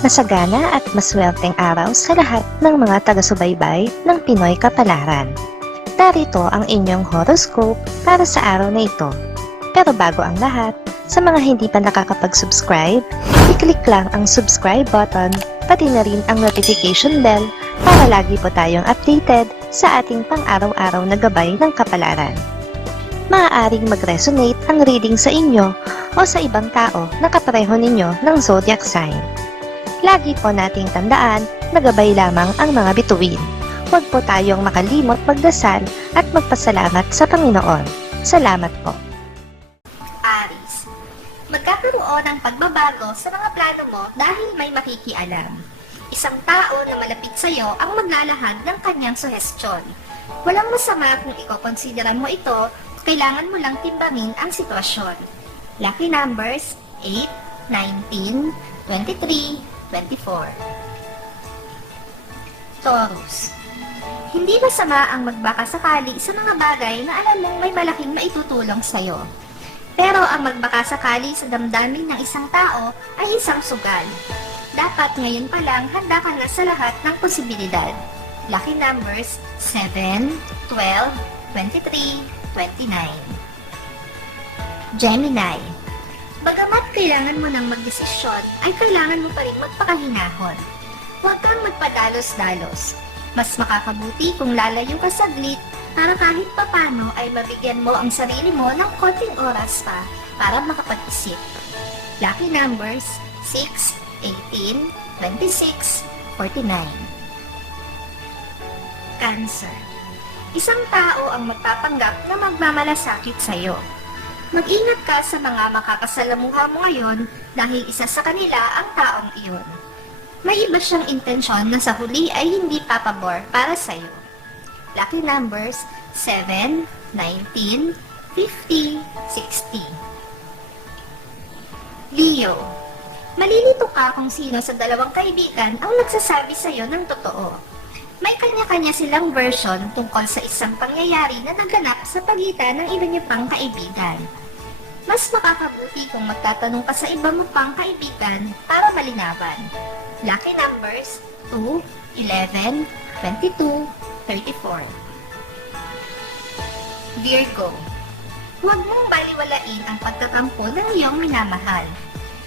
Masagana at maswerteng araw sa lahat ng mga taga-subaybay ng Pinoy Kapalaran. Narito ang inyong horoscope para sa araw na ito. Pero bago ang lahat, sa mga hindi pa nakakapag-subscribe, i-click lang ang subscribe button, pati na rin ang notification bell para lagi po tayong updated sa ating pang-araw-araw na gabay ng kapalaran. Maaaring mag-resonate ang reading sa inyo o sa ibang tao na kapareho ninyo ng zodiac sign. Lagi po nating tandaan na gabay lamang ang mga bituin. Huwag po tayong makalimot magdasal at magpasalamat sa Panginoon. Salamat po. Aries, magkakaroon ng pagbabago sa mga plano mo dahil may makikialam. Isang tao na malapit sa iyo ang maglalahad ng kanyang suhestyon. Walang masama kung ikokonsidera mo ito, kailangan mo lang timbangin ang sitwasyon. Lucky numbers 8, 19, 23, 24. Taurus, hindi masama ang magbakasakali sa mga bagay na alam mong may malaking maitutulong sa'yo. Pero ang magbakasakali sa damdamin ng isang tao ay isang sugal. Dapat ngayon pa lang handa ka na sa lahat ng posibilidad. Lucky numbers 7, 12, 23, 29. Gemini, bagamat kailangan mo nang magdesisyon, ay kailangan mo pa rin magpakahinahon. Huwag kang magpadalos-dalos. Mas makakabuti kung lalayo ka saglit para kahit papano ay mabigyan mo ang sarili mo ng konting oras pa para makapag-isip. Lucky numbers 6, 18, 26, 49. Cancer, isang tao ang magpapanggap na magmamalasakit sa iyo. Mag-ingat ka sa mga makakasalamuha mo ngayon dahil isa sa kanila ang taong iyon. May iba siyang intensyon na sa huli ay hindi papabor para sa iyo. Lucky numbers 7, 19, 50, 60. Leo, malilito ka kung sino sa dalawang kaibigan ang nagsasabi sa iyo ng totoo. May kanya-kanya silang version tungkol sa isang pangyayari na naganap sa pagitan ng iba niyo pang kaibigan. Mas makakabuti kung magtatanong ka sa iba mo pang kaibigan para malinawan. Lucky numbers 2, 11, 22, 34. Virgo, huwag mong baliwalain ang pagtatampo ng iyong minamahal.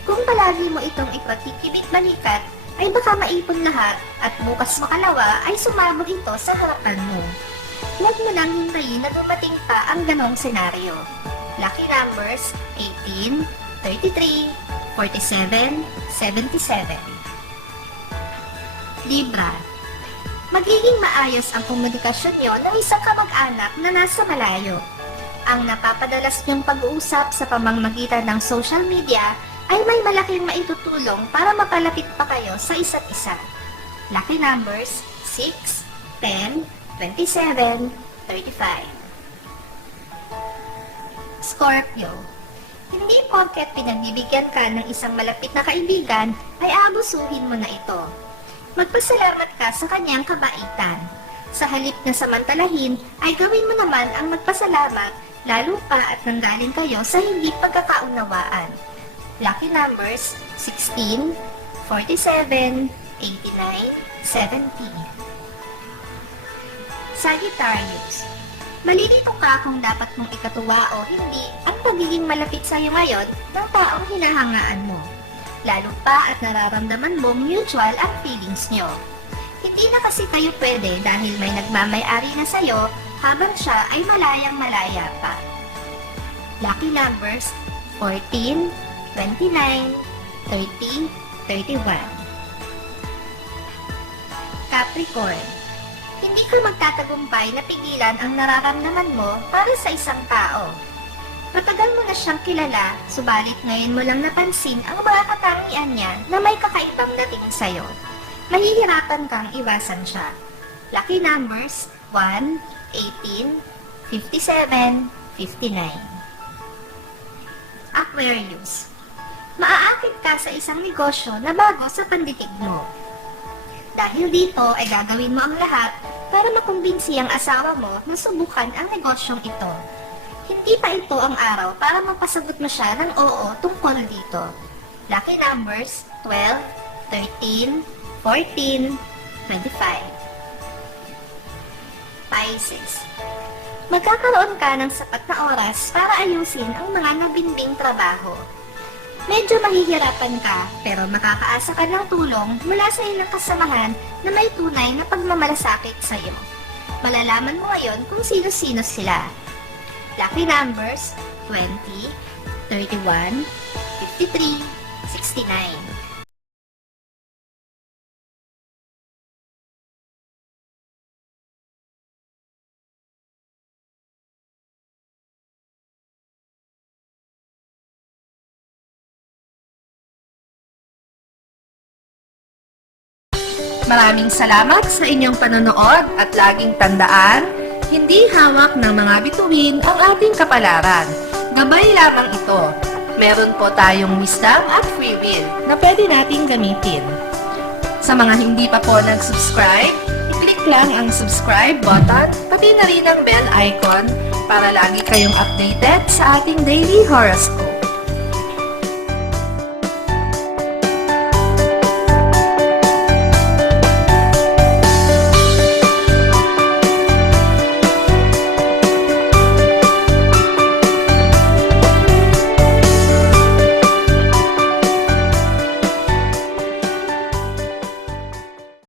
Kung palagi mo itong ipagkikibit-balikat, ay baka maipon lahat at bukas makalawa ay sumabog ito sa harapan mo. Huwag mo nang hintayin na dumating pa ang ganong senaryo. Lucky numbers 18, 33, 47, 77. Libra, magiging maayos ang komunikasyon niyo ng isang kamag-anak na nasa malayo. Ang napapadalas niyong pag-uusap sa pamamagitan ng social media ay may malaking maitutulong para mapalapit pa kayo sa isa't isa. Lucky numbers 6, 10, 27, 35. Scorpio, hindi porket pinagbibigyan ka ng isang malapit na kaibigan ay aabusuhin mo na ito. Magpasalamat ka sa kanyang kabaitan. Sa halip na samantalahin, ay gawin mo naman ang magpasalamat lalo pa at nanggaling kayo sa hindi pagkakaunawaan. Lucky numbers 16, 47, 89, 70. Sagittarius, malilito ka kung dapat mong ikatuwa o hindi ang pagiging malapit sa iyo ngayon ng taong hinahangaan mo. Lalo pa at nararamdaman mo mutual ang feelings nyo. Hindi na kasi kayo pwede dahil may nagmamay-ari na sa iyo habang siya ay malayang-malaya pa. Lucky numbers 14, 29, 30, 31. Capricorn, hindi ka magtatagumpay na pigilan ang nararamdaman mo para sa isang tao. Matagal mo na siyang kilala, subalit ngayon mo lang napansin ang mga katangian niya na may kakaibang dating sa'yo. Mahihirapan kang iwasan siya. Lucky numbers 1, 18, 57, 59. Aquarius, maaakit ka sa isang negosyo na bago sa panditig mo. Dahil dito ay gagawin mo ang lahat para makumbinsi ang asawa mo na subukan ang negosyong ito. Hindi pa ito ang araw para mapasagot mo siya ng oo tungkol dito. Lucky numbers 12, 13, 14, 25. Pisces. Magkakaroon ka ng sapat na oras para ayusin ang mga nabinbing trabaho. Medyo mahihirapan ka, pero makakaasa ka ng tulong mula sa ilang kasamahan na may tunay na pagmamalasakit sa iyo. Malalaman mo ngayon kung sino-sino sila. Lucky numbers 20, 31, 53, 69. Maraming salamat sa inyong panonood at laging tandaan, hindi hawak ng mga bituin ang ating kapalaran. Gabay lamang ito. Meron po tayong wisdom at free will na pwede nating gamitin. Sa mga hindi pa po nag-subscribe, i-click lang ang subscribe button, pati na rin ang bell icon para lagi kayong updated sa ating daily horoscope.